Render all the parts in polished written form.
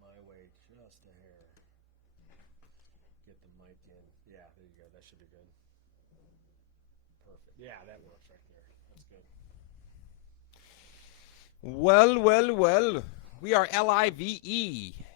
my way just a hair. Get the mic in. Yeah, there you go. That should be good. Perfect. Yeah, that works right there. That's good. Well. We are LIVE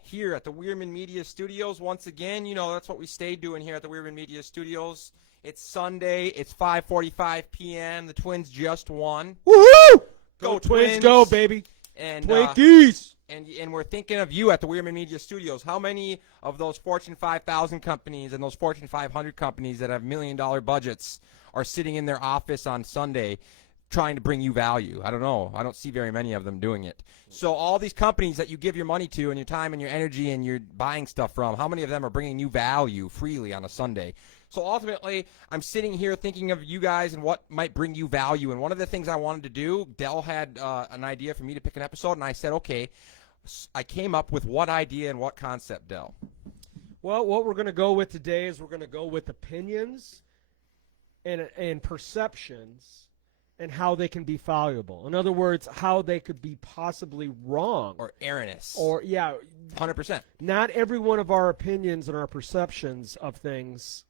here at the Wierman Media Studios. Once again, you know, that's what we stay doing here at the Wierman Media Studios. It's Sunday. It's 5:45 p.m. The Twins just won. Woohoo! Go Twins, go, baby. And Twinkies! And we're thinking of you at the Wierman Media Studios. How many of those Fortune 5,000 companies and those Fortune 500 companies that have $1 million budgets are sitting in their office on Sunday trying to bring you value? I don't know. I don't see very many of them doing it. So all these companies that you give your money to and your time and your energy and you're buying stuff from, how many of them are bringing you value freely on a Sunday? So ultimately, I'm sitting here thinking of you guys and what might bring you value. And one of the things I wanted to do, Dell had an idea for me to pick an episode, and I said, okay, I came up with what idea and what concept, Dell? Well, what we're going to go with today is we're going to go with opinions and perceptions and how they can be fallible. In other words, how they could be possibly wrong. Or erroneous. Or, yeah. 100%. Not every one of our opinions and our perceptions of things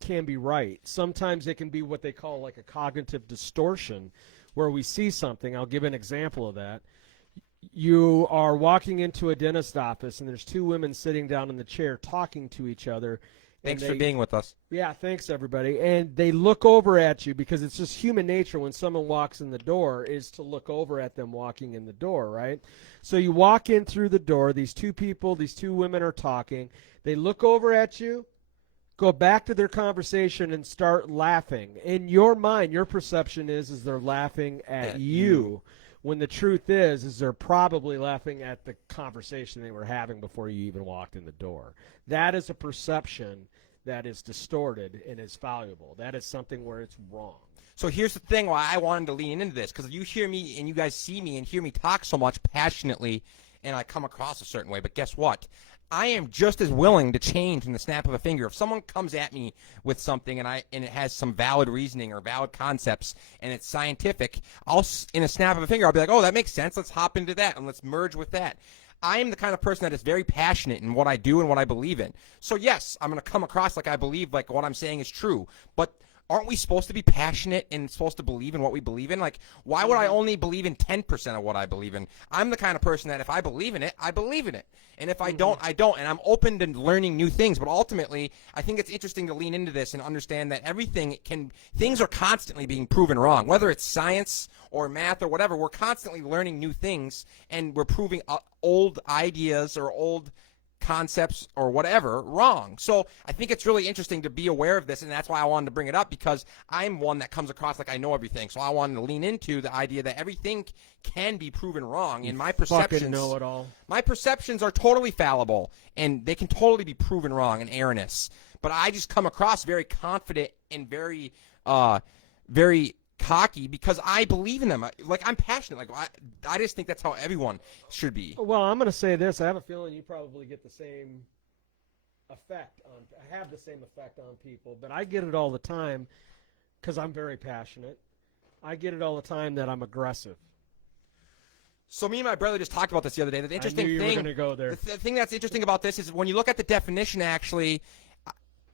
can be right. Sometimes it can be what they call like a cognitive distortion, where we see something. I'll give an example of that. You are walking into a dentist office, and there's two women sitting down in the chair talking to each other. Thanks for being with us. Yeah, thanks, everybody. And they look over at you because it's just human nature when someone walks in the door is to look over at them walking in the door, right? So you walk in through the door. These two people, these two women are talking. They look over at you, go back to their conversation, and start laughing. In your mind, your perception is they're laughing at you. When the truth is they're probably laughing at the conversation they were having before you even walked in the door. That is a perception that is distorted and is fallible. That is something where it's wrong. So here's the thing why I wanted to lean into this, because you hear me and you guys see me and hear me talk so much passionately, and I come across a certain way. But guess what? I am just as willing to change in the snap of a finger. If someone comes at me with something and it has some valid reasoning or valid concepts and it's scientific, in a snap of a finger, I'll be like, oh, that makes sense. Let's hop into that and let's merge with that. I am the kind of person that is very passionate in what I do and what I believe in. So, yes, I'm going to come across like I believe like what I'm saying is true. But aren't we supposed to be passionate and supposed to believe in what we believe in? Like, why would I only believe in 10% of what I believe in? I'm the kind of person that if I believe in it, I believe in it. And if I don't, I don't. And I'm open to learning new things. But ultimately, I think it's interesting to lean into this and understand that things are constantly being proven wrong. Whether it's science or math or whatever, we're constantly learning new things, and we're proving old ideas or old concepts or whatever wrong. So I think it's really interesting to be aware of this, and that's why I wanted to bring it up, because I'm one that comes across like I know everything. So I wanted to lean into the idea that everything can be proven wrong. And my perceptions are totally fallible, and they can totally be proven wrong and erroneous. But I just come across very confident and very cocky because I believe in them. Like, I'm passionate. Like, I just think that's how everyone should be. Well, I'm going to say this. I have a feeling you probably get the same effect on people, but I get it all the time because I'm very passionate. I get it all the time that I'm aggressive. So me and my brother just talked about this the other day. The interesting I knew you were going to go there. The thing that's interesting about this is when you look at the definition, actually,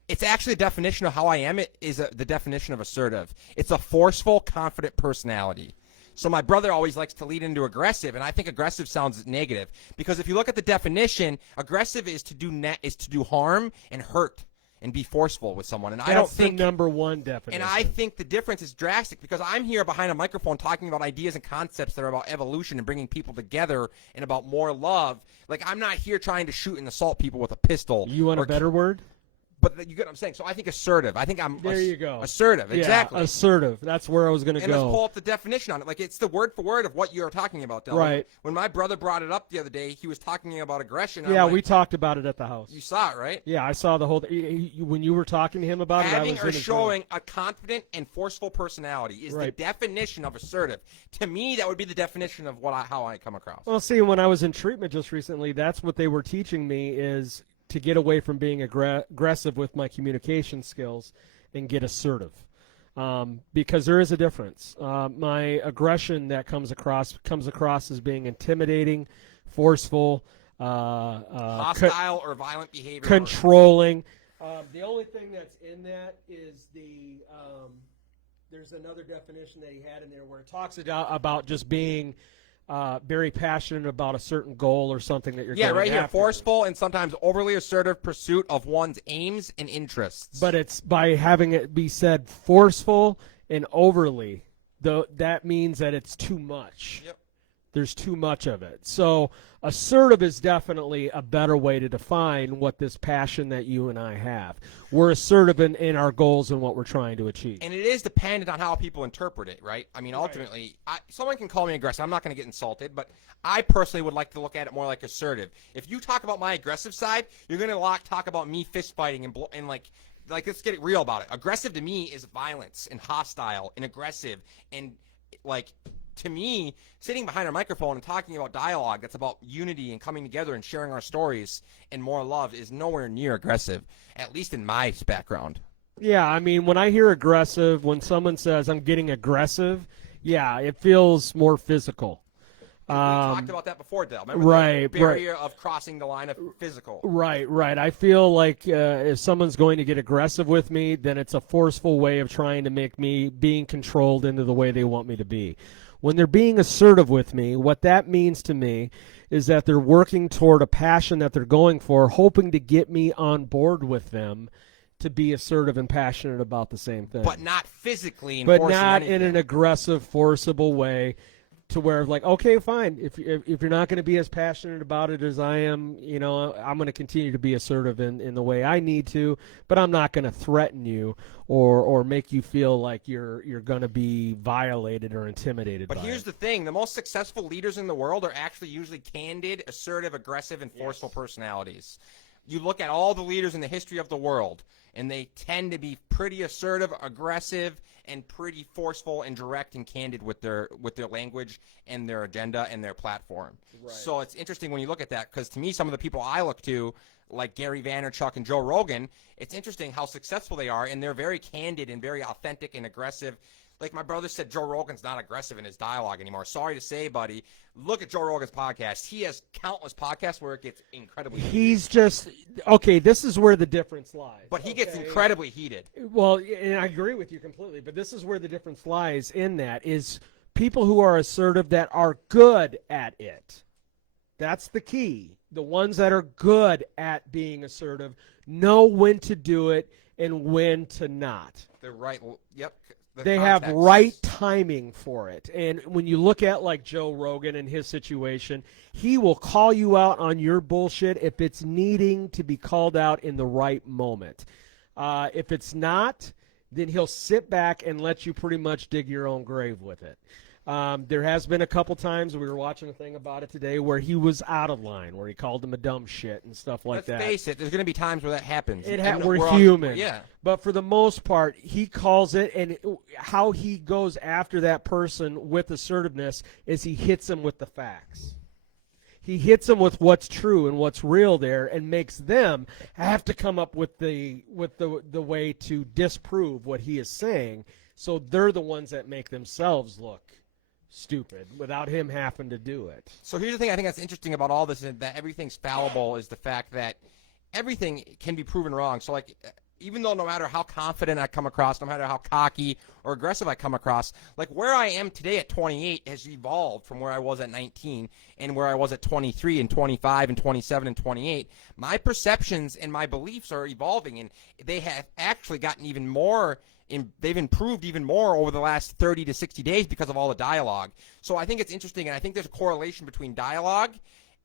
it's actually a definition of how I am. It is the definition of assertive. It's a forceful, confident personality. So my brother always likes to lead into aggressive, and I think aggressive sounds negative because if you look at the definition, aggressive is to do harm and hurt and be forceful with someone. And I don't think the number one definition. And I think the difference is drastic because I'm here behind a microphone talking about ideas and concepts that are about evolution and bringing people together and about more love. Like, I'm not here trying to shoot and assault people with a pistol. You want a better word? But you get what I'm saying. So I think assertive. I think I'm you go. Assertive. Exactly. Yeah, assertive. That's where I was going to go. And let's pull up the definition on it. Like, it's the word for word of what you're talking about, Del. Right. When my brother brought it up the other day, he was talking about aggression. Yeah, we talked about it at the house. You saw it, right? Yeah, I saw the whole when you were talking to him about Having or showing a confident and forceful personality is right. the definition of assertive. To me, that would be the definition of how I come across. Well, see, when I was in treatment just recently, that's what they were teaching me is to get away from being aggressive with my communication skills and get assertive, because there is a difference. My aggression that comes across as being intimidating, forceful, hostile or violent behavior, controlling. The only thing that's in that is there's another definition that he had in there where it talks about just being very passionate about a certain goal or something that you're going right here, after. forceful and sometimes overly assertive pursuit of one's aims and interests. But it's by having it be said forceful and overly, that means that it's too much. Yep. There's too much of it. So assertive is definitely a better way to define what this passion that you and I have. We're assertive in our goals and what we're trying to achieve. And it is dependent on how people interpret it, right? I mean, ultimately, someone can call me aggressive. I'm not going to get insulted, but I personally would like to look at it more like assertive. If you talk about my aggressive side, you're going to talk about me fist fighting and like let's get real about it. Aggressive to me is violence and hostile and aggressive and like. To me, sitting behind a microphone and talking about dialogue that's about unity and coming together and sharing our stories and more love is nowhere near aggressive, at least in my background. Yeah, I mean, when I hear aggressive, when someone says I'm getting aggressive, yeah, it feels more physical. We talked about that before, Del. Remember the barrier of crossing the line of physical. Right. I feel like if someone's going to get aggressive with me, then it's a forceful way of trying to make me being controlled into the way they want me to be. When they're being assertive with me, what that means to me is that they're working toward a passion that they're going for, hoping to get me on board with them to be assertive and passionate about the same thing. But not physically but not anything. In an aggressive, forcible way to where, like, okay, fine. If you're not going to be as passionate about it as I am, I'm going to continue to be assertive in the way I need to, but I'm not going to threaten you or make you feel like you're going to be violated or intimidated by it. But here's the thing. The most successful leaders in the world are actually usually candid, assertive, aggressive, and forceful personalities. You look at all the leaders in the history of the world, and they tend to be pretty assertive, aggressive, and pretty forceful and direct and candid with their language and their agenda and their platform. Right. So it's interesting when you look at that, because to me, some of the people I look to, like Gary Vaynerchuk and Joe Rogan, it's interesting how successful they are, and they're very candid and very authentic and aggressive. Like my brother said, Joe Rogan's not aggressive in his dialogue anymore. Sorry to say, buddy. Look at Joe Rogan's podcast. He has countless podcasts where it gets incredibly heated. He's just, okay, this is where the difference lies. But he gets incredibly heated. Well, and I agree with you completely, but this is where the difference lies in that is people who are assertive that are good at it. That's the key. The ones that are good at being assertive know when to do it and when to not. They're right. Yep. They have right timing for it. And when you look at like Joe Rogan and his situation, he will call you out on your bullshit if it's needing to be called out in the right moment. If it's not, then he'll sit back and let you pretty much dig your own grave with it. There has been a couple times, we were watching a thing about it today, where he was out of line, where he called him a dumb shit and stuff like that. Let's face it, there's going to be times where that happens. We're human. Yeah. But for the most part, he calls it, and how he goes after that person with assertiveness is he hits them with the facts. He hits them with what's true and what's real there, and makes them have to come up with the way to disprove what he is saying. So they're the ones that make themselves look stupid without him having to do it. So here's the thing I think that's interesting about all this, is that everything's fallible, is the fact that everything can be proven wrong. So like, even though no matter how confident I come across, no matter how cocky or aggressive I come across, like where I am today at 28 has evolved from where I was at 19 and where I was at 23 and 25 and 27 and 28. My perceptions and my beliefs are evolving, and they have actually gotten even more they've improved even more over the last 30 to 60 days because of all the dialogue. So I think it's interesting, and I think there's a correlation between dialogue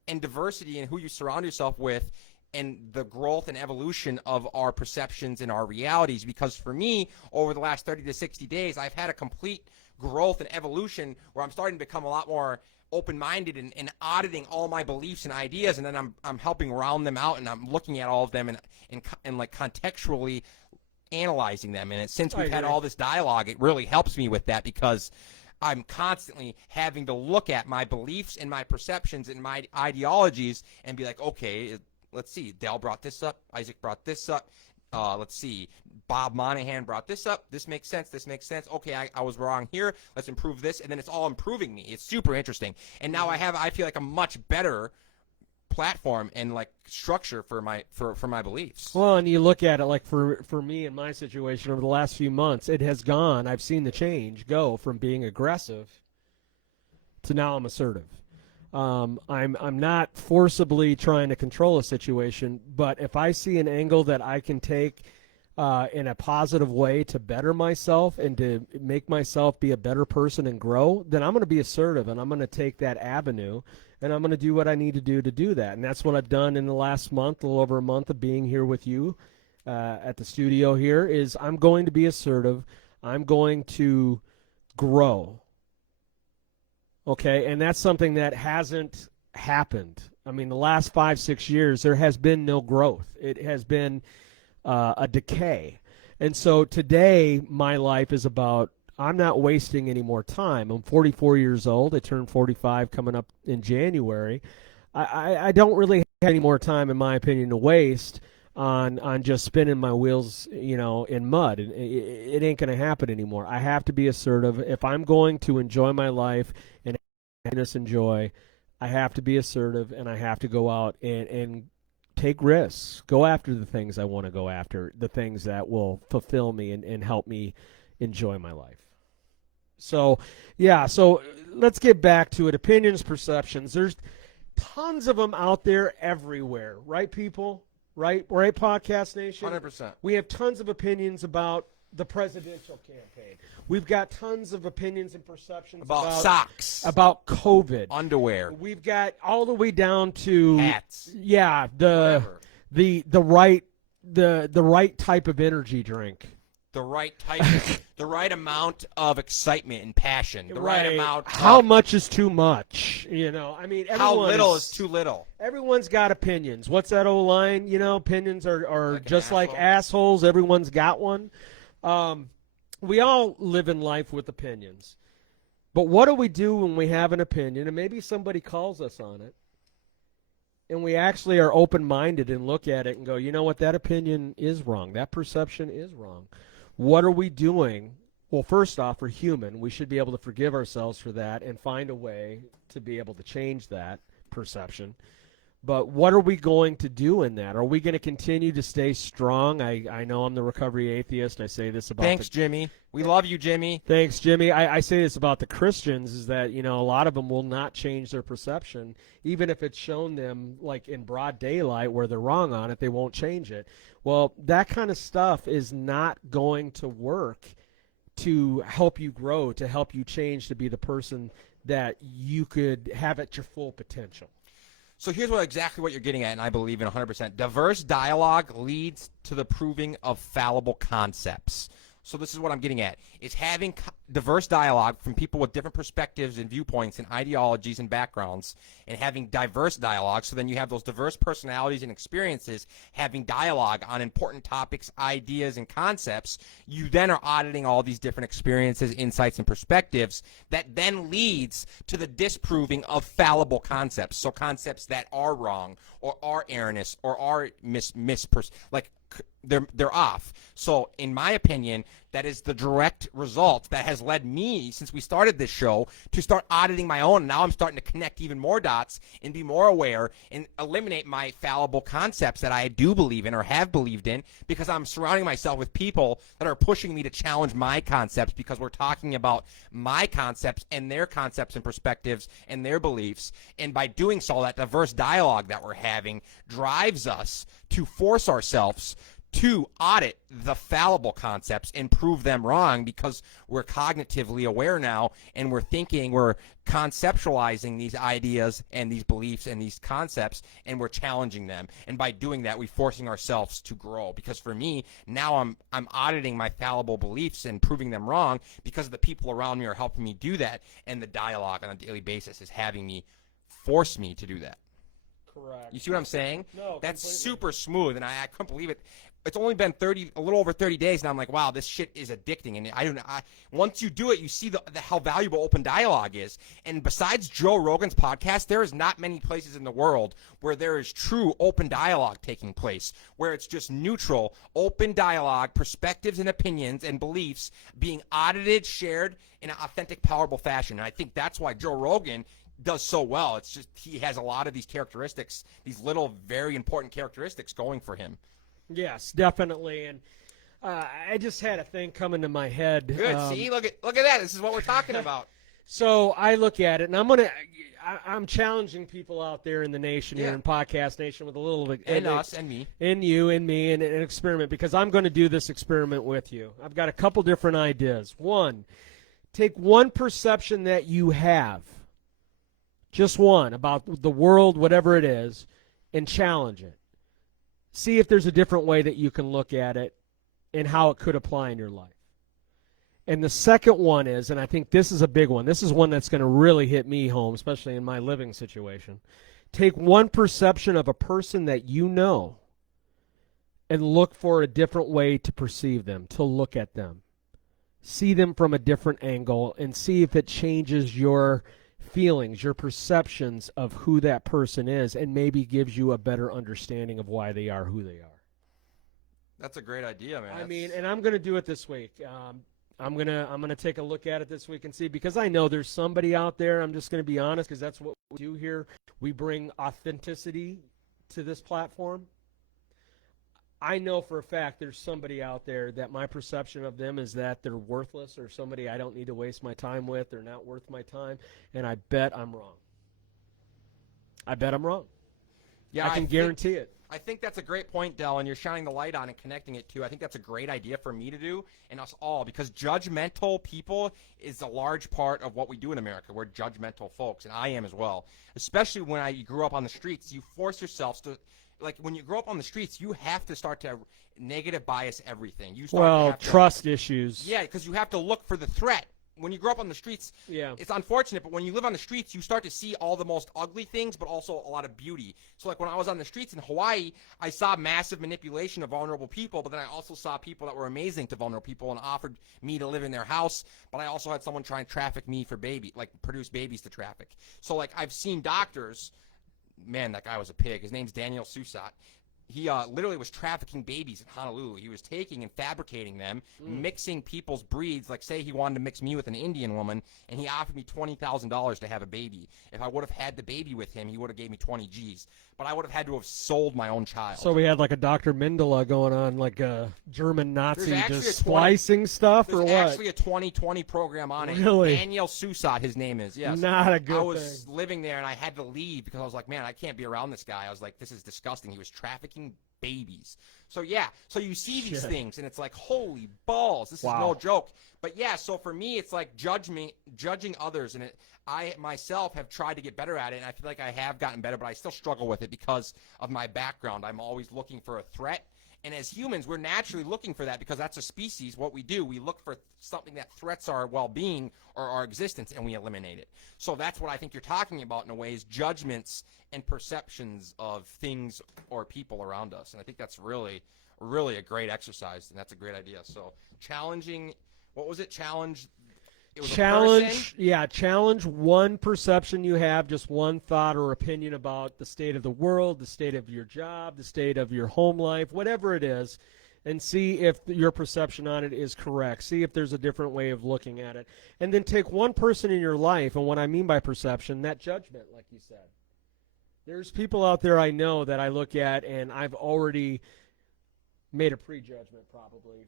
and diversity and who you surround yourself with and the growth and evolution of our perceptions and our realities. Because for me, over the last 30 to 60 days, I've had a complete growth and evolution where I'm starting to become a lot more open-minded and auditing all my beliefs and ideas, and then I'm helping round them out, and I'm looking at all of them and like contextually analyzing them. And since we've had all this dialogue, it really helps me with that, because I'm constantly having to look at my beliefs and my perceptions and my ideologies and be like, okay, let's see, Dell brought this up, Isaac brought this up, let's see, Bob Monahan brought this up, this makes sense, okay, I was wrong here, let's improve this, and then it's all improving me. It's super interesting. And now I feel like a much better platform and like structure for my beliefs. Well, and you look at it like for me in my situation over the last few months, it has gone. I've seen the change go from being aggressive to now I'm assertive. I'm not forcibly trying to control a situation, but if I see an angle that I can take in a positive way to better myself and to make myself be a better person and grow, then I'm going to be assertive and I'm going to take that avenue and I'm going to do what I need to do that. And that's what I've done in the last month, a little over a month of being here with you at the studio here, is I'm going to be assertive. I'm going to grow. Okay, and that's something that hasn't happened. I mean, the last 5-6 years, there has been no growth. It has been a decay. And so today, my life is about, I'm not wasting any more time. I'm 44 years old. I turned 45 coming up in January. I don't really have any more time, in my opinion, to waste on just spinning my wheels, in mud. It ain't going to happen anymore. I have to be assertive. If I'm going to enjoy my life and happiness and joy, I have to be assertive, and I have to go out and take risks. Go after the things I want to go after, the things that will fulfill me and help me enjoy my life. So, yeah, so let's get back to it. Opinions, perceptions. There's tons of them out there everywhere, right, people? Right, Podcast Nation? 100%. We have tons of opinions about the presidential campaign. We've got tons of opinions and perceptions about socks, about COVID, underwear. We've got all the way down to hats. Yeah, the right type of energy drink. The right type, the right amount of excitement and passion. The right amount. How much is too much? I mean, how little is too little. Everyone's got opinions. What's that old line? Opinions are like just like assholes. Everyone's got one. We all live in life with opinions. But what do we do when we have an opinion, and maybe somebody calls us on it, and we actually are open-minded and look at it and go, you know what, that opinion is wrong. That perception is wrong. What are we doing? Well, first off, we're human. We should be able to forgive ourselves for that and find a way to be able to change that perception. But what are we going to do in that? Are we going to continue to stay strong? I know I'm the Recovery Atheist. I say this about Thanks, Jimmy. We love you, Jimmy. Thanks, Jimmy. I say this about the Christians, is that, a lot of them will not change their perception. Even if it's shown them, like, in broad daylight where they're wrong on it, they won't change it. Well, that kind of stuff is not going to work to help you grow, to help you change, to be the person that you could have at your full potential. So here's exactly what you're getting at, and I believe in 100%. Diverse dialogue leads to the proving of fallible concepts. So this is what I'm getting at, is having diverse dialogue from people with different perspectives and viewpoints and ideologies and backgrounds, and having diverse dialogue. So then you have those diverse personalities and experiences having dialogue on important topics, ideas, and concepts. You then are auditing all these different experiences, insights, and perspectives that then leads to the disproving of fallible concepts. So concepts that are wrong or are erroneous or are they're off. So in my opinion, that is the direct result that has led me, since we started this show, to start auditing my own. Now I'm starting to connect even more dots and be more aware and eliminate my fallible concepts that I do believe in or have believed in, because I'm surrounding myself with people that are pushing me to challenge my concepts, because we're talking about my concepts and their concepts and perspectives and their beliefs. And by doing so, that diverse dialogue that we're having drives us to force ourselves to audit the fallible concepts and prove them wrong, because we're cognitively aware now, and we're conceptualizing these ideas and these beliefs and these concepts, and we're challenging them. And by doing that, we're forcing ourselves to grow. Because for me, now I'm auditing my fallible beliefs and proving them wrong, because the people around me are helping me do that, and the dialogue on a daily basis is having me force me to do that. Correct. You see what I'm saying? No, that's completely. super smooth, and I couldn't believe it. It's only been a little over 30 days, and I'm like, wow, this shit is addicting. And once you do it, you see how valuable open dialogue is. And besides Joe Rogan's podcast, there is not many places in the world where there is true open dialogue taking place, where it's just neutral, open dialogue, perspectives and opinions and beliefs being audited, shared in an authentic, powerful fashion. And I think that's why Joe Rogan does so well. It's just he has a lot of these characteristics, these little very important characteristics going for him. Yes, definitely. And I just had a thing come into my head. Good. See, look at that. This is what we're talking about. So I look at it, and I'm challenging people out there in the nation, here in Podcast Nation, with a little bit, and us, and me, and you, and me, and an experiment, because I'm going to do this experiment with you. I've got a couple different ideas. One, take one perception that you have, just one, about the world, whatever it is, and challenge it. See if there's a different way that you can look at it and how it could apply in your life. And the second one is, and I think this is a big one, this is one that's going to really hit me home, especially in my living situation. Take one perception of a person that you know and look for a different way to perceive them, to look at them. See them from a different angle and see if it changes your feelings, your perceptions of who that person is, and maybe gives you a better understanding of why they are who they are. That's a great idea, man. I mean, and I'm going to do it this week. I'm gonna take a look at it this week and see, because I know there's somebody out there. I'm just going to be honest, because that's what we do here. We bring authenticity to this platform. I know for a fact there's somebody out there that my perception of them is that they're worthless, or somebody I don't need to waste my time with. They're not worth my time, and I bet I'm wrong. I bet I'm wrong. Yeah, I can guarantee it. I think that's a great point, Del, and you're shining the light on and connecting it to. I think that's a great idea for me to do and us all, because judgmental people is a large part of what we do in America. We're judgmental folks, and I am as well. Especially when I grew up on the streets, you force yourselves to, like, when you grow up on the streets, you have to start to negative bias everything. You start trust issues. Yeah, because you have to look for the threat. When you grow up on the streets, it's unfortunate, but when you live on the streets, you start to see all the most ugly things, but also a lot of beauty. So, like, when I was on the streets in Hawaii, I saw massive manipulation of vulnerable people, but then I also saw people that were amazing to vulnerable people and offered me to live in their house, but I also had someone try and traffic me for produce babies to traffic. So, like, I've seen doctors, man, that guy was a pig. His name's Daniel Susat. He literally was trafficking babies in Honolulu. He was taking and fabricating them, mixing people's breeds. Like, say he wanted to mix me with an Indian woman, and he offered me $20,000 to have a baby. If I would have had the baby with him, he would have gave me 20 G's. But I would have had to have sold my own child. So we had like a Dr. Mendele going on, like a German Nazi just splicing stuff, or what? There's actually a 2020 program on it. Really? Daniel Susat, his name is, yes. Not a good thing. I was living there, and I had to leave because I was like, man, I can't be around this guy. I was like, this is disgusting. He was trafficking babies. So, yeah, so you see these things, and it's like, holy balls, this is no joke. But, yeah, so for me, it's like judging others, and I myself have tried to get better at it, and I feel like I have gotten better, but I still struggle with it because of my background. I'm always looking for a threat, and as humans, we're naturally looking for that because that's a species. What we do, we look for something that threats our well-being or our existence, and we eliminate it. So that's what I think you're talking about in a way, is judgments and perceptions of things or people around us, and I think that's really, really a great exercise, and that's a great idea. So challenging, what was it? Challenge one perception you have, just one thought or opinion about the state of the world, the state of your job, the state of your home life, whatever it is, and see if your perception on it is correct. See if there's a different way of looking at it. And then take one person in your life, and what I mean by perception, that judgment, like you said. There's people out there I know that I look at, and I've already made a prejudgment probably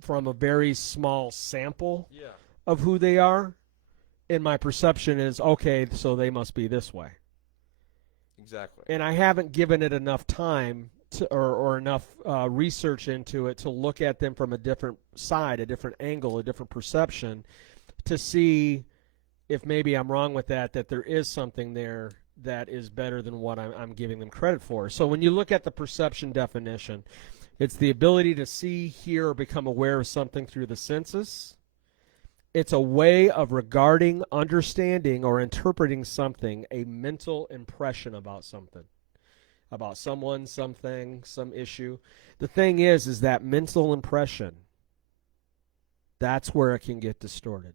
from a very small sample. Yeah. Of who they are, and my perception is, okay, so they must be this way. Exactly. And I haven't given it enough time or enough research into it to look at them from a different side, a different angle, a different perception, to see if maybe I'm wrong with that there is something there that is better than what I'm giving them credit for. So when you look at the perception definition, it's the ability to see, hear, or become aware of something through the senses. It's a way of regarding, understanding, or interpreting something, a mental impression about something, about someone, something, some issue. The thing is that mental impression, that's where it can get distorted.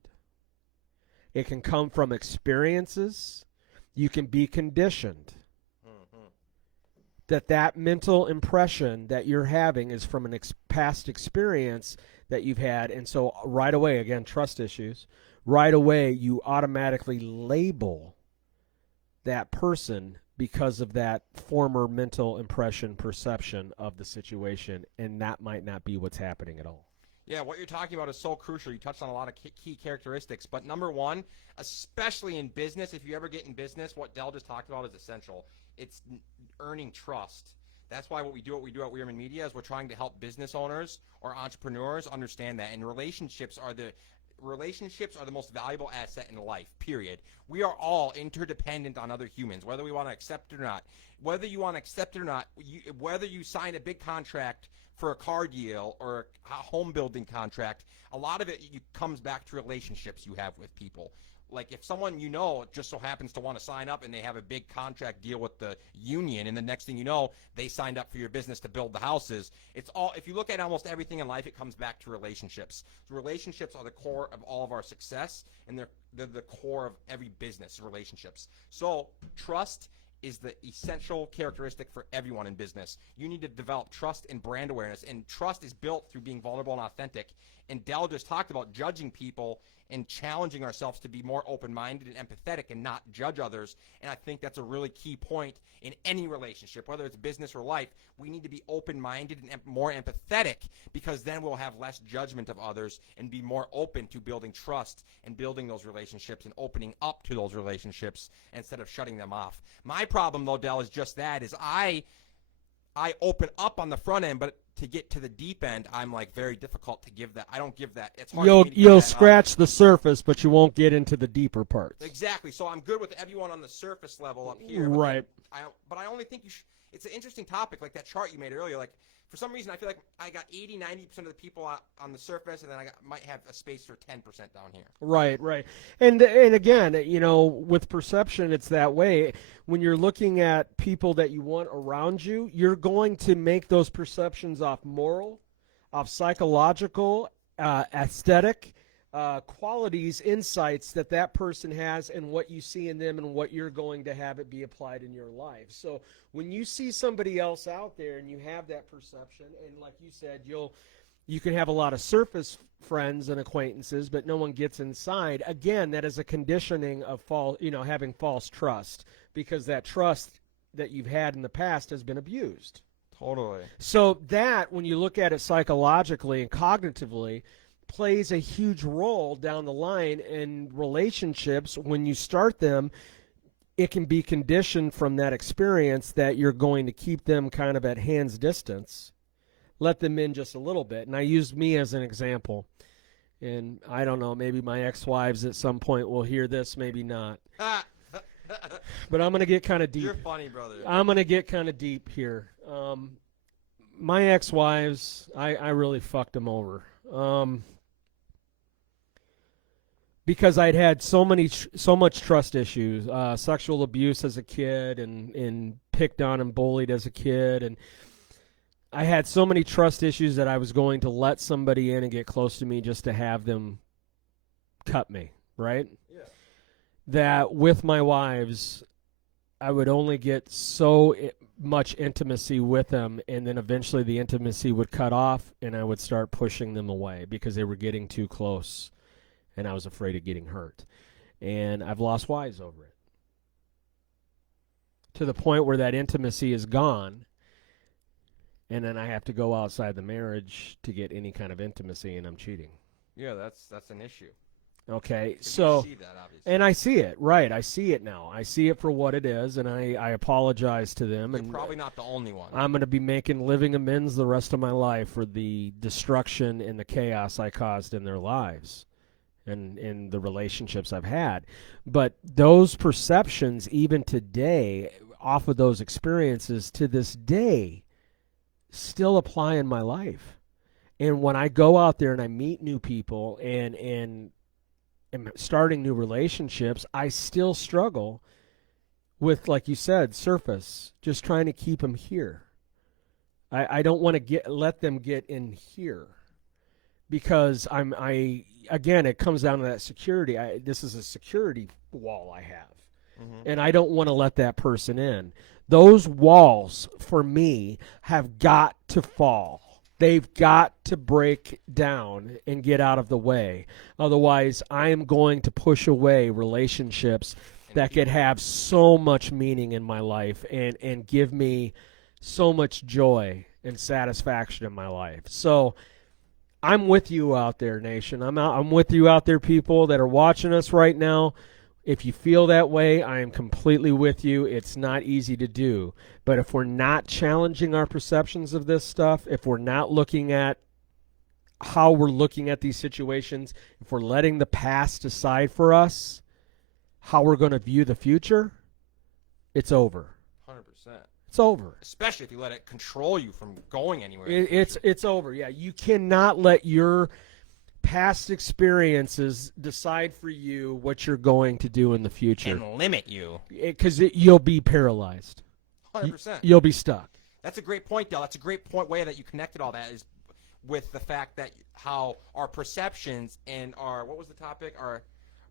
It can come from experiences. You can be conditioned. That mental impression that you're having is from an past experience that you've had, and so right away, again, trust issues, right away you automatically label that person because of that former mental impression perception of the situation, and that might not be what's happening at all. Yeah, what you're talking about is so crucial. You touched on a lot of key characteristics, but number one, especially in business, if you ever get in business, what Dell just talked about is essential. It's earning trust. That's why what we do at Wierman Media is we're trying to help business owners or entrepreneurs understand that, and relationships are the most valuable asset in life, period. We are all interdependent on other humans, whether we want to accept it or not. Whether you want to accept it or not, whether you sign a big contract for a car deal or a home building contract, a lot of it comes back to relationships you have with people. Like if someone you know just so happens to want to sign up and they have a big contract deal with the union, and the next thing you know, they signed up for your business to build the houses. It's all, if you look at almost everything in life, it comes back to relationships. So relationships are the core of all of our success, and they're the core of every business, relationships. So trust is the essential characteristic for everyone in business. You need to develop trust and brand awareness, and trust is built through being vulnerable and authentic. And Dell just talked about judging people and challenging ourselves to be more open-minded and empathetic and not judge others. And I think that's a really key point in any relationship, whether it's business or life. We need to be open-minded and more empathetic, because then we'll have less judgment of others and be more open to building trust and building those relationships and opening up to those relationships instead of shutting them off. My problem, though, Dell, is just that, is I open up on the front end, but to get to the deep end, I'm like very difficult to give that. I don't give that. It's hard. You'll scratch the surface, but you won't get into the deeper parts. Exactly. So I'm good with everyone on the surface level up here. Right. But I only think it's an interesting topic, like that chart you made earlier. Like for some reason, I feel like I got 80-90% of the people on the surface, and then might have a space for 10% down here. Right. And again, with perception, it's that way. When you're looking at people that you want around you, you're going to make those perceptions off moral, off psychological, aesthetic qualities, insights that person has, and what you see in them, and what you're going to have it be applied in your life. So when you see somebody else out there and you have that perception, and like you said, you can have a lot of surface friends and acquaintances, but no one gets inside. Again, that is a conditioning of having false trust, because that trust that you've had in the past has been abused. Totally. So that, when you look at it psychologically and cognitively, plays a huge role down the line in relationships. When you start them, it can be conditioned from that experience that you're going to keep them kind of at hand's distance, let them in just a little bit. And I used me as an example. And I don't know, maybe my ex-wives at some point will hear this, maybe not. But I'm going to get kind of deep. You're funny, brother. I'm going to get kind of deep here. My ex-wives, I really fucked them over. Because I'd had so much trust issues, sexual abuse as a kid, and picked on and bullied as a kid, and I had so many trust issues that I was going to let somebody in and get close to me just to have them cut me, right? Yeah. That with my wives, I would only get so much intimacy with them, and then eventually the intimacy would cut off, and I would start pushing them away because they were getting too close. And I was afraid of getting hurt. And I've lost wives over it. To the point where that intimacy is gone, and then I have to go outside the marriage to get any kind of intimacy, and I'm cheating. Yeah, that's an issue. Okay, so you see that, obviously. And I see it, right? I see it now. I see it for what it is, and I apologize to them. You're and probably not the only one. I'm going to be making living amends the rest of my life for the destruction and the chaos I caused in their lives and in the relationships I've had. But those perceptions, even today, off of those experiences, to this day, still apply in my life. And when I go out there and I meet new people and am starting new relationships, I still struggle with, like you said, surface, just trying to keep them here. I don't want to let them get in here, because again, it comes down to that security. This is a security wall I have, and I don't want to let that person in. Those walls, for me, have got to fall. They've got to break down and get out of the way. Otherwise, I am going to push away relationships that could have so much meaning in my life and give me so much joy and satisfaction in my life. So I'm with you out there, nation. I'm with you out there, people that are watching us right now. If you feel that way, I am completely with you. It's not easy to do. But if we're not challenging our perceptions of this stuff, if we're not looking at how we're looking at these situations, if we're letting the past decide for us how we're going to view the future, it's over. 100%. It's over. Especially if you let it control you from going anywhere. It's over. Yeah, you cannot let your past experiences decide for you what you're going to do in the future and limit you, because you'll be paralyzed. 100%. You'll be stuck. That's a great point, Del. That's a great way that you connected all that, is with the fact that how our perceptions and our, what was the topic? Our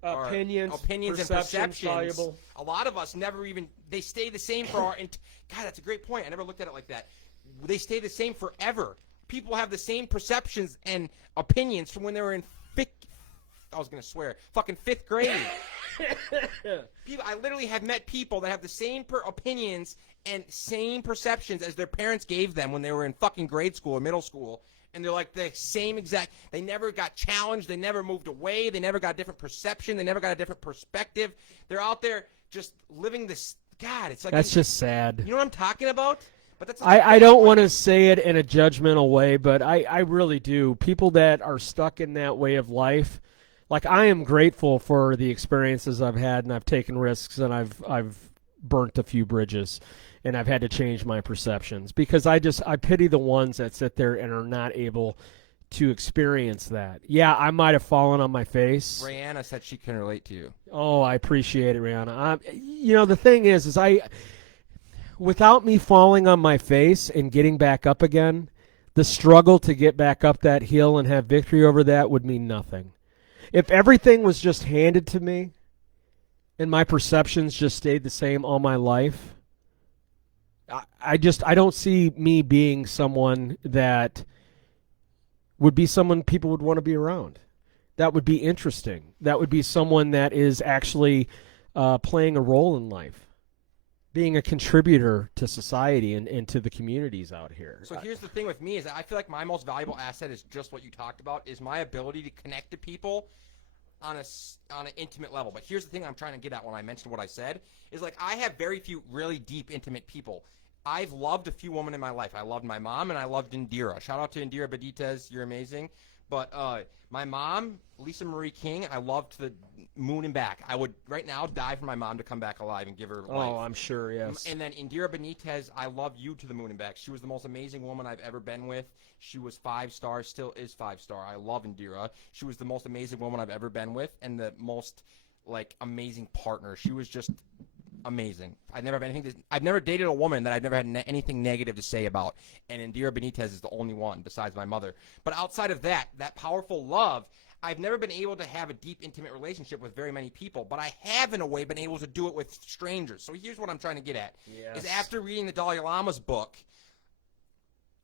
opinions and perceptions. Fallible. A lot of us never even, they stay the same for our, God, that's a great point. I never looked at it like that. They stay the same forever. People have the same perceptions and opinions from when they were in fucking fifth grade. I literally have met people that have the same opinions and same perceptions as their parents gave them when they were in fucking grade school or middle school. And they're like the same exact. They never got challenged. They never moved away. They never got a different perception. They never got a different perspective. They're out there just living this. God, it's like that's just sad. You know what I'm talking about? But that's. I don't want to say it in a judgmental way, but I really do. People that are stuck in that way of life, like I am grateful for the experiences I've had, and I've taken risks, and I've burnt a few bridges. And I've had to change my perceptions because I pity the ones that sit there and are not able to experience that. Yeah, I might have fallen on my face. Rihanna said she can relate to you. Oh, I appreciate it, Rihanna. The thing is without me falling on my face and getting back up again, the struggle to get back up that hill and have victory over that would mean nothing. If everything was just handed to me and my perceptions just stayed the same all my life, I don't see me being someone that would be someone people would want to be around. That would be interesting. That would be someone that is actually playing a role in life, being a contributor to society and to the communities out here. So here's the thing with me is that I feel like my most valuable asset is just what you talked about, is my ability to connect to people on an intimate level. But here's the thing I'm trying to get at when I mentioned what I said, is like I have very few really deep, intimate people. I've loved a few women in my life. I loved my mom, and I loved Indira. Shout out to Indira Benitez. You're amazing. But my mom, Lisa Marie King, I loved to the moon and back. I would right now die for my mom to come back alive and give her life. Oh, I'm sure, yes. And then Indira Benitez, I love you to the moon and back. She was the most amazing woman I've ever been with. She was 5-star, still is 5-star. I love Indira. She was the most amazing woman I've ever been with and the most, amazing partner. She was just amazing. I've never dated a woman that I've never had anything negative to say about, and Indira Benitez is the only one besides my mother. But outside of that powerful love, I've never been able to have a deep, intimate relationship with very many people, but I have, in a way, been able to do it with strangers. So here's what I'm trying to get at. Yes. Is after reading the Dalai Lama's book,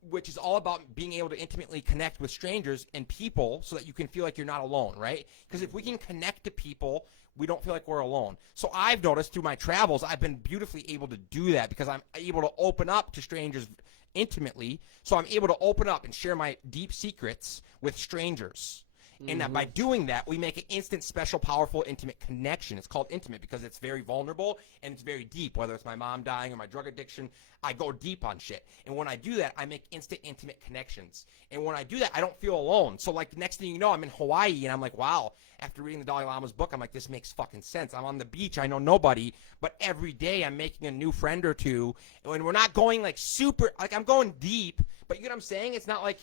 which is all about being able to intimately connect with strangers and people so that you can feel like you're not alone, right? Because if we can connect to people, we don't feel like we're alone. So I've noticed through my travels, I've been beautifully able to do that because I'm able to open up to strangers intimately. So I'm able to open up and share my deep secrets with strangers. And that by doing that, we make an instant, special, powerful, intimate connection. It's called intimate because it's very vulnerable and it's very deep. Whether it's my mom dying or my drug addiction, I go deep on shit. And when I do that, I make instant, intimate connections. And when I do that, I don't feel alone. So, next thing you know, I'm in Hawaii, and I'm like, wow, after reading the Dalai Lama's book, I'm like, this makes fucking sense. I'm on the beach. I know nobody. But every day, I'm making a new friend or two. And we're not going, super, I'm going deep. But you know what I'm saying? It's not like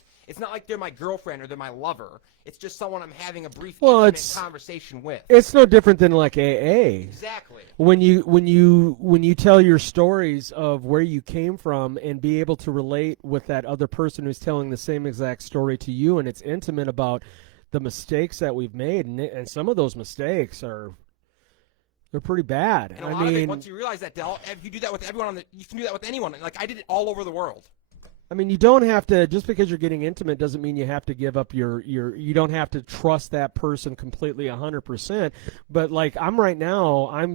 they're my girlfriend or they're my lover. It's just someone I'm having a brief intimate conversation with. It's no different than AA. Exactly. When you tell your stories of where you came from and be able to relate with that other person who's telling the same exact story to you, and it's intimate about the mistakes that we've made, and some of those mistakes they're pretty bad. And of it, once you realize that, Del, if you do that with everyone you can do that with anyone. I did it all over the world. I mean, you don't have to, just because you're getting intimate doesn't mean you have to give up you don't have to trust that person completely 100%. But like I'm right now,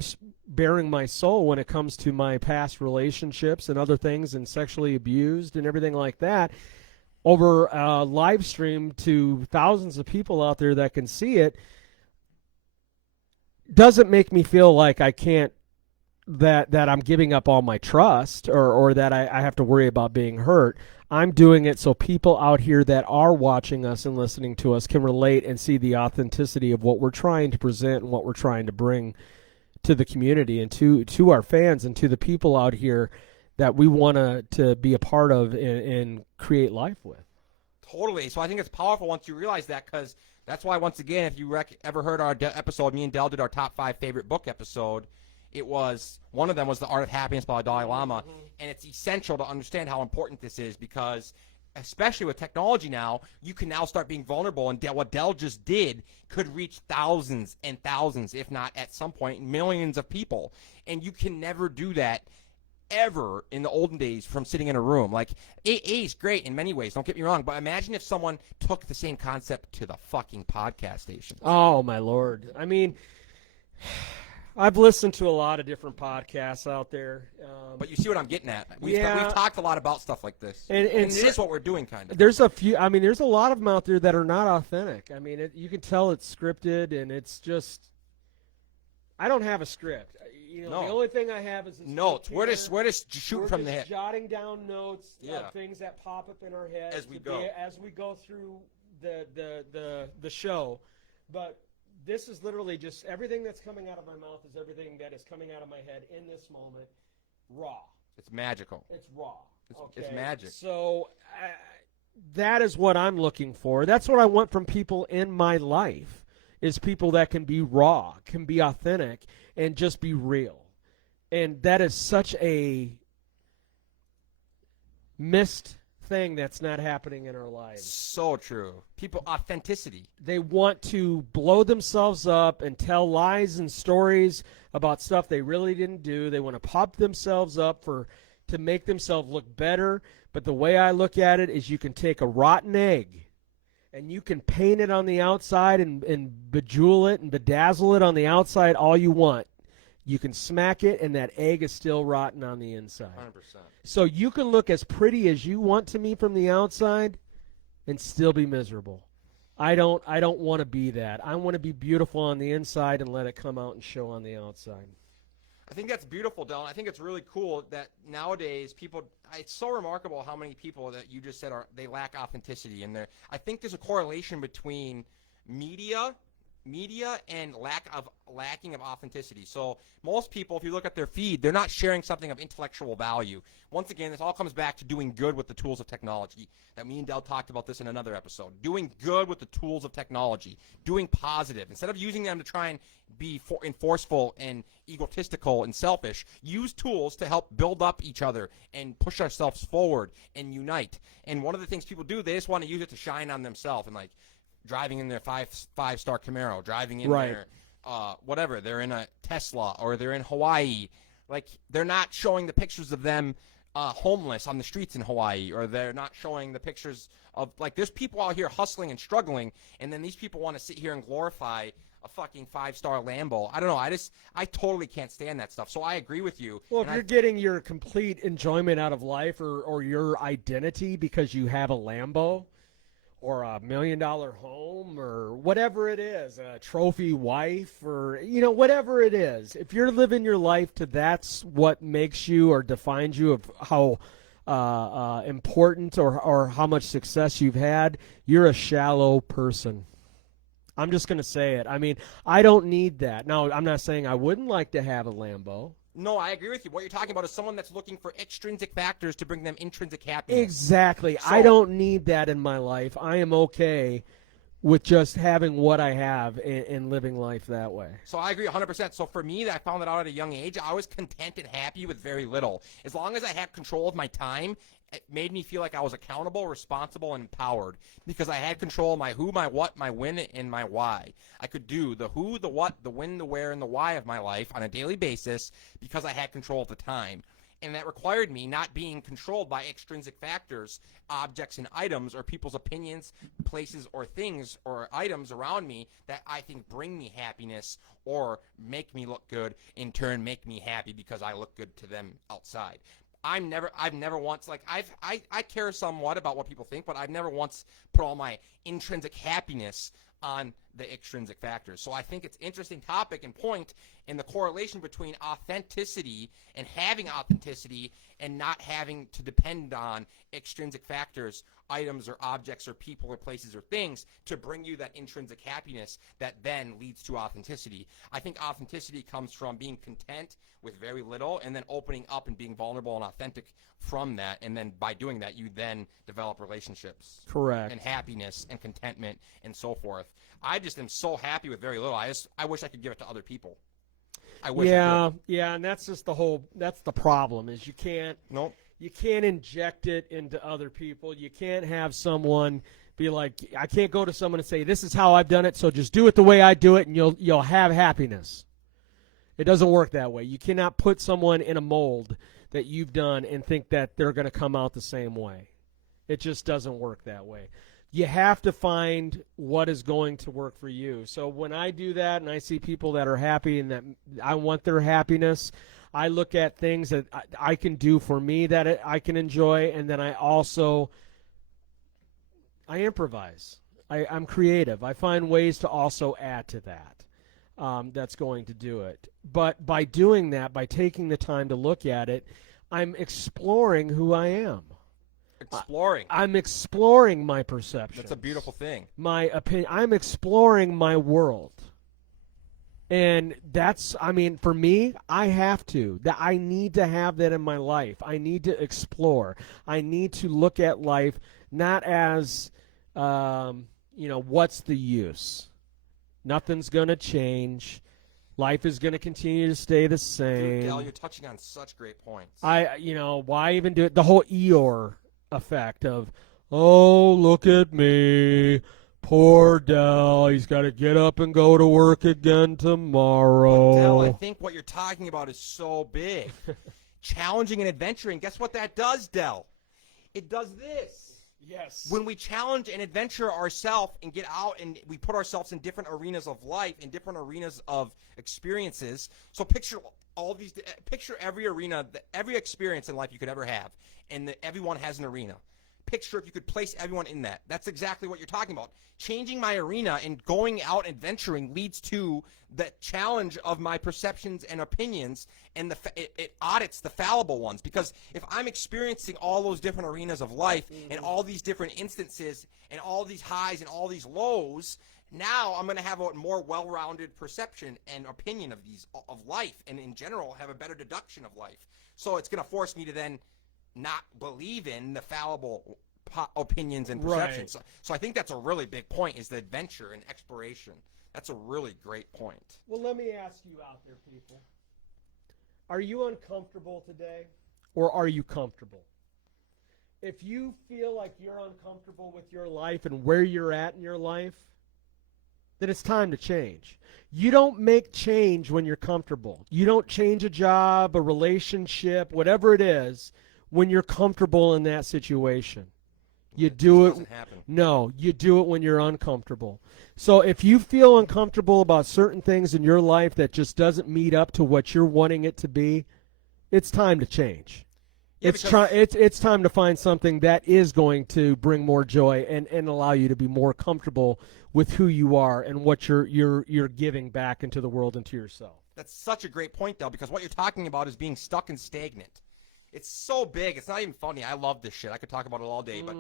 bearing my soul when it comes to my past relationships and other things and sexually abused and everything like that over a live stream to thousands of people out there that can see it. Doesn't make me feel like I can't, that I'm giving up all my trust or that I have to worry about being hurt. I'm doing it so people out here that are watching us and listening to us can relate and see the authenticity of what we're trying to present and what we're trying to bring to the community and to our fans and to the people out here that we want to be a part of and create life with. Totally. So I think it's powerful once you realize that, because that's why, once again, if you ever heard our episode, me and Del did our top 5 favorite book episode. It was, one of them was The Art of Happiness by Dalai Lama, and it's essential to understand how important this is, because especially with technology now, you can now start being vulnerable, and what Del just did could reach thousands and thousands, if not at some point millions of people, and you can never do that ever in the olden days from sitting in a room. Like, AA is great in many ways, don't get me wrong, but imagine if someone took the same concept to the fucking podcast station. Oh, my Lord. I mean, I've listened to a lot of different podcasts out there. But you see what I'm getting at. We've talked a lot about stuff like this. And it is what we're doing, kind of. There's a lot of them out there that are not authentic. I mean, you can tell it's scripted, and it's just, I don't have a script. The only thing I have is notes. We're just shooting from the hip. Jotting down notes of things that pop up in our heads as we go through the show. But this is literally just everything that's coming out of my mouth is everything that is coming out of my head in this moment, raw. It's magical. It's raw. It's magic. So that is what I'm looking for. That's what I want from people in my life, is people that can be raw, can be authentic, and just be real. And that is such a missed thing that's not happening in our lives. So true. People, authenticity. They want to blow themselves up and tell lies and stories about stuff they really didn't do. They want to pop themselves up to make themselves look better. But the way I look at it is, you can take a rotten egg and you can paint it on the outside and bejewel it and bedazzle it on the outside all you want. You can smack it, and that egg is still rotten on the inside. 100%. So you can look as pretty as you want to me from the outside and still be miserable. I don't want to be that. I want to be beautiful on the inside and let it come out and show on the outside. I think that's beautiful, Dylan. I think it's really cool that nowadays people, it's so remarkable how many people that you just said they lack authenticity in there. I think there's a correlation between media and lacking of authenticity. So most people, if you look at their feed, they're not sharing something of intellectual value. Once again, this all comes back to doing good with the tools of technology. That me and Del talked about this in another episode. Doing good with the tools of technology. Doing positive. Instead of using them to try and be forceful and egotistical and selfish, use tools to help build up each other and push ourselves forward and unite. And one of the things people do, they just want to use it to shine on themselves, and like driving in their five-star Camaro, driving in their whatever, they're in a Tesla, or they're in Hawaii. Like, they're not showing the pictures of them homeless on the streets in Hawaii, or they're not showing the pictures of, like, there's people out here hustling and struggling, and then these people want to sit here and glorify a fucking 5-star Lambo. I don't know. I totally can't stand that stuff. So I agree with you. Well, if you're getting your complete enjoyment out of life or your identity because you have a Lambo, or a $1 million home, or whatever it is, a trophy wife, or, whatever it is. If you're living your life to that's what makes you or defines you of how important or how much success you've had, you're a shallow person. I'm just going to say it. I mean, I don't need that. Now, I'm not saying I wouldn't like to have a Lambo. No, I agree with you. What you're talking about is someone that's looking for extrinsic factors to bring them intrinsic happiness. Exactly. So, I don't need that in my life. I am okay with just having what I have and living life that way. So I agree 100%. So for me, I found that out at a young age. I was content and happy with very little. As long as I had control of my time, it made me feel like I was accountable, responsible, and empowered, because I had control of my who, my what, my when, and my why. I could do the who, the what, the when, the where, and the why of my life on a daily basis because I had control of the time. And that required me not being controlled by extrinsic factors, objects and items, or people's opinions, places or things or items around me that I think bring me happiness or make me look good, in turn make me happy because I look good to them outside. I've never once, like, I care somewhat about what people think, but I've never once put all my intrinsic happiness on the extrinsic factors. So I think it's an interesting topic and point in the correlation between authenticity and having authenticity and not having to depend on extrinsic factors, items or objects or people or places or things to bring you that intrinsic happiness that then leads to authenticity. I think authenticity comes from being content with very little and then opening up and being vulnerable and authentic from that. And then by doing that, you then develop relationships. Correct. And happiness and contentment and so forth. I just am so happy with very little. I wish I could give it to other people. I wish I could. Yeah, and that's just that's the problem is you can't inject it into other people. You can't have someone be like, I can't go to someone and say, this is how I've done it, so just do it the way I do it and you'll have happiness. It doesn't work that way. You cannot put someone in a mold that you've done and think that they're going to come out the same way. It just doesn't work that way. You have to find what is going to work for you. So when I do that and I see people that are happy and that I want their happiness, I look at things that I can do for me that I can enjoy, and then I improvise. I'm creative. I find ways to also add to that. That's going to do it. But by doing that, by taking the time to look at it, I'm exploring who I am. Exploring. I'm exploring my perceptions. That's a beautiful thing. My opinion. I'm exploring my world. And that's, for me, I have to. I need to have that in my life. I need to explore. I need to look at life not as, what's the use? Nothing's going to change. Life is going to continue to stay the same. Dude, Del, you're touching on such great points. Why even do it? The whole Eeyore effect of, oh, look at me, poor Del, he's got to get up and go to work again tomorrow. Del, I think what you're talking about is so big. Challenging and adventuring, guess what that does, Del? It does this. Yes. When we challenge and adventure ourselves and get out and we put ourselves in different arenas of life, in different arenas of experiences. So picture every arena, every experience in life you could ever have, and everyone has an arena. Picture if you could place everyone in that. That's exactly what you're talking about. Changing my arena and going out and adventuring leads to the challenge of my perceptions and opinions, and it audits the fallible ones. Because if I'm experiencing all those different arenas of life and all these different instances and all these highs and all these lows, now I'm going to have a more well-rounded perception and opinion of life, and in general have a better deduction of life. So it's going to force me to then not believe in the fallible opinions and perceptions. Right. So I think that's a really big point, is the adventure and exploration. That's a really great point. Well, let me ask you out there, people. Are you uncomfortable today, or are you comfortable? If you feel like you're uncomfortable with your life and where you're at in your life, then it's time to change. You don't make change when you're comfortable. You don't change a job, a relationship, whatever it is, when you're comfortable in that situation. You do it. Doesn't happen. No, you do it when you're uncomfortable. So if you feel uncomfortable about certain things in your life that just doesn't meet up to what you're wanting it to be, it's time to change. Yeah, it's time to find something that is going to bring more joy and allow you to be more comfortable with who you are and what you're giving back into the world and to yourself. That's such a great point, Del, because what you're talking about is being stuck and stagnant. It's so big. It's not even funny. I love this shit. I could talk about it all day. But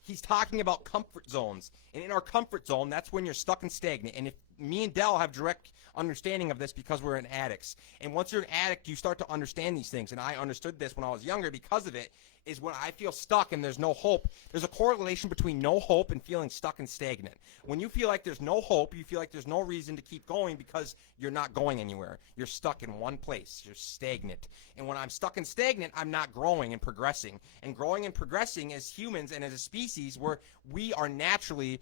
he's talking about comfort zones. And in our comfort zone, that's when you're stuck and stagnant. And if me and Del have direct understanding of this because we're in addicts. And once you're an addict, you start to understand these things. And I understood this when I was younger because of it, is when I feel stuck and there's no hope. There's a correlation between no hope and feeling stuck and stagnant. When you feel like there's no hope, you feel like there's no reason to keep going because you're not going anywhere. You're stuck in one place. You're stagnant. And when I'm stuck and stagnant, I'm not growing and progressing. And growing and progressing as humans and as a species, where we are naturally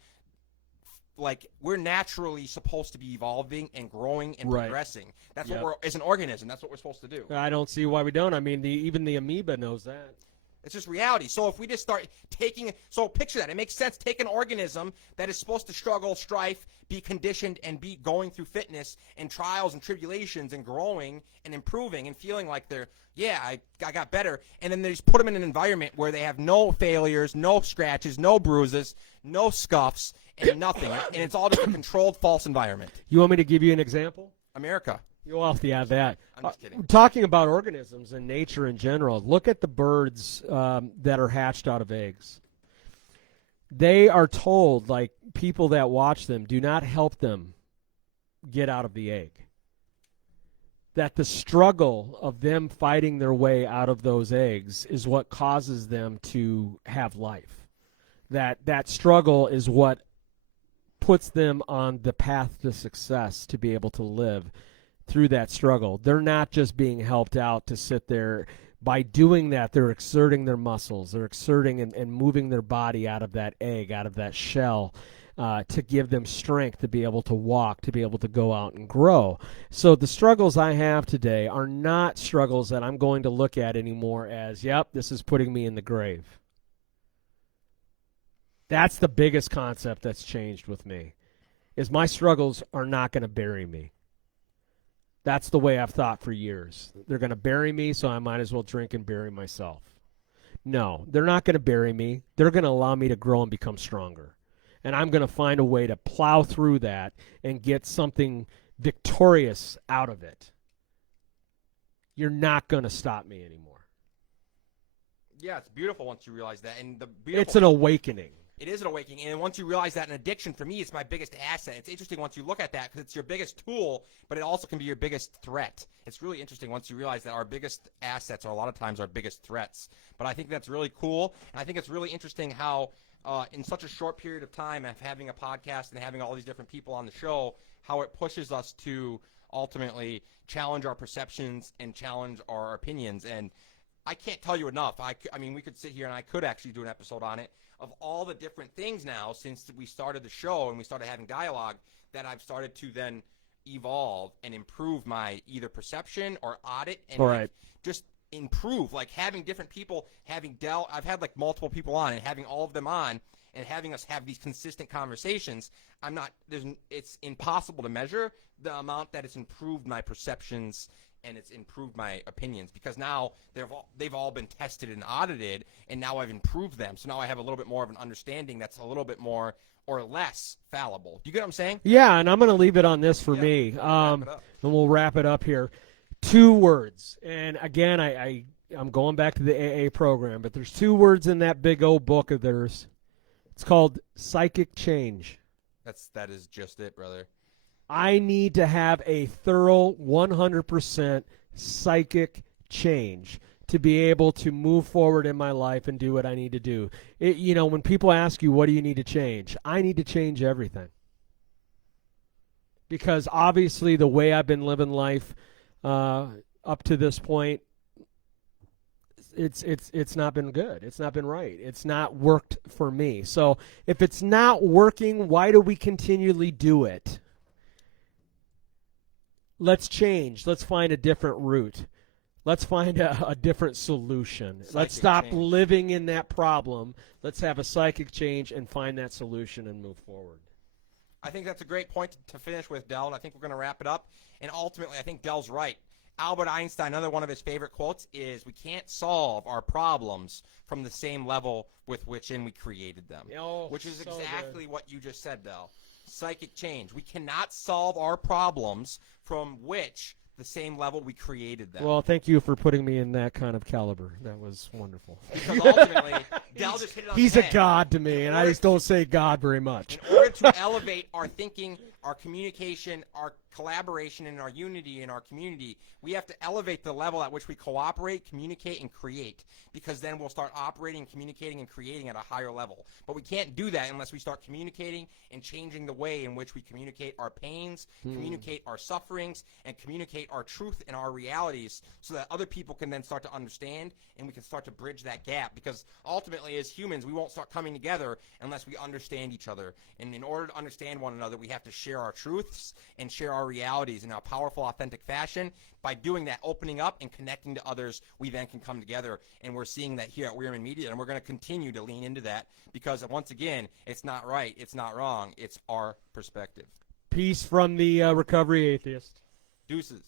like we're naturally supposed to be evolving and growing and Right. progressing. That's Yep. what we're as an organism. That's what we're supposed to do. I don't see why we don't. I mean, even the amoeba knows that. It's just reality. So if we just start picture that. It makes sense. Take an organism that is supposed to struggle, strife, be conditioned, and be going through fitness and trials and tribulations and growing and improving and feeling like I got better. And then they just put them in an environment where they have no failures, no scratches, no bruises, no scuffs, and nothing. And it's all just a controlled, false environment. You want me to give you an example? America. You'll have to add that. I'm just kidding. Talking about organisms and nature in general, look at the birds that are hatched out of eggs. They are told, like people that watch them, do not help them get out of the egg. That the struggle of them fighting their way out of those eggs is what causes them to have life. That struggle is what puts them on the path to success to be able to live through that struggle. They're not just being helped out to sit there. By doing that, they're exerting their muscles. They're exerting and moving their body out of that egg, out of that shell, to give them strength to be able to walk, to be able to go out and grow. So the struggles I have today are not struggles that I'm going to look at anymore as, yep, this is putting me in the grave. That's the biggest concept that's changed with me, is my struggles are not going to bury me. That's the way I've thought for years. They're going to bury me, so I might as well drink and bury myself. No, they're not going to bury me. They're going to allow me to grow and become stronger. And I'm going to find a way to plow through that and get something victorious out of it. You're not going to stop me anymore. Yeah, it's beautiful once you realize that. And it's an awakening. It is an awakening, and once you realize that an addiction, for me, it's my biggest asset. It's interesting once you look at that because it's your biggest tool, but it also can be your biggest threat. It's really interesting once you realize that our biggest assets are a lot of times our biggest threats. But I think that's really cool, and I think it's really interesting how in such a short period of time of having a podcast and having all these different people on the show, how it pushes us to ultimately challenge our perceptions and challenge our opinions. And I can't tell you enough. I mean, we could sit here and I could actually do an episode on it, of all the different things now since we started the show and we started having dialogue that I've started to then evolve and improve my either perception or audit and like just improve, like having different people, having I've had like multiple people on and having all of them on and having us have these consistent conversations. It's impossible to measure the amount that it's improved my perceptions and it's improved my opinions, because now they've all been tested and audited, and now I've improved them. So now I have a little bit more of an understanding that's a little bit more or less fallible. Do you get what I'm saying? Yeah, and I'm going to leave it on this for me. And we'll wrap it up here. 2 words. And again, I'm going back to the AA program, but there's 2 words in that big old book of theirs. It's called psychic change. That is just it, brother. I need to have a thorough 100% psychic change to be able to move forward in my life and do what I need to do. When people ask you, what do you need to change? I need to change everything. Because obviously the way I've been living life up to this point, it's not been good. It's not been right. It's not worked for me. So if it's not working, why do we continually do it? Let's change. Let's find a different route. Let's find a different solution. Let's stop living in that problem. Let's have a psychic change and find that solution and move forward. I think that's a great point to finish with, Del, and I think we're going to wrap it up. And ultimately, I think Del's right. Albert Einstein, another one of his favorite quotes is, we can't solve our problems from the same level with which we created them. Which is exactly what you just said, Del. Psychic change. We cannot solve our problems from the same level we created them. Well, thank you for putting me in that kind of caliber. That was wonderful. Because ultimately, Del just hit it on He's the a head. god to me, and I just don't say God very much. In order to elevate our thinking, our communication, our collaboration, and our unity in our community, we have to elevate the level at which we cooperate, communicate, and create, because then we'll start operating, communicating, and creating at a higher level. But we can't do that unless we start communicating and changing the way in which we communicate our pains, communicate our sufferings, and communicate our truth and our realities, so that other people can then start to understand and we can start to bridge that gap. Because ultimately, as humans, we won't start coming together unless we understand each other. And in order to understand one another, we have to share our truths and share our realities in a powerful, authentic fashion. By doing that, opening up and connecting to others, we then can come together. And we're seeing that here at Wierman Media, and we're going to continue to lean into that because, once again, it's not right, it's not wrong, it's our perspective. Peace from the Recovery Atheist. Deuces.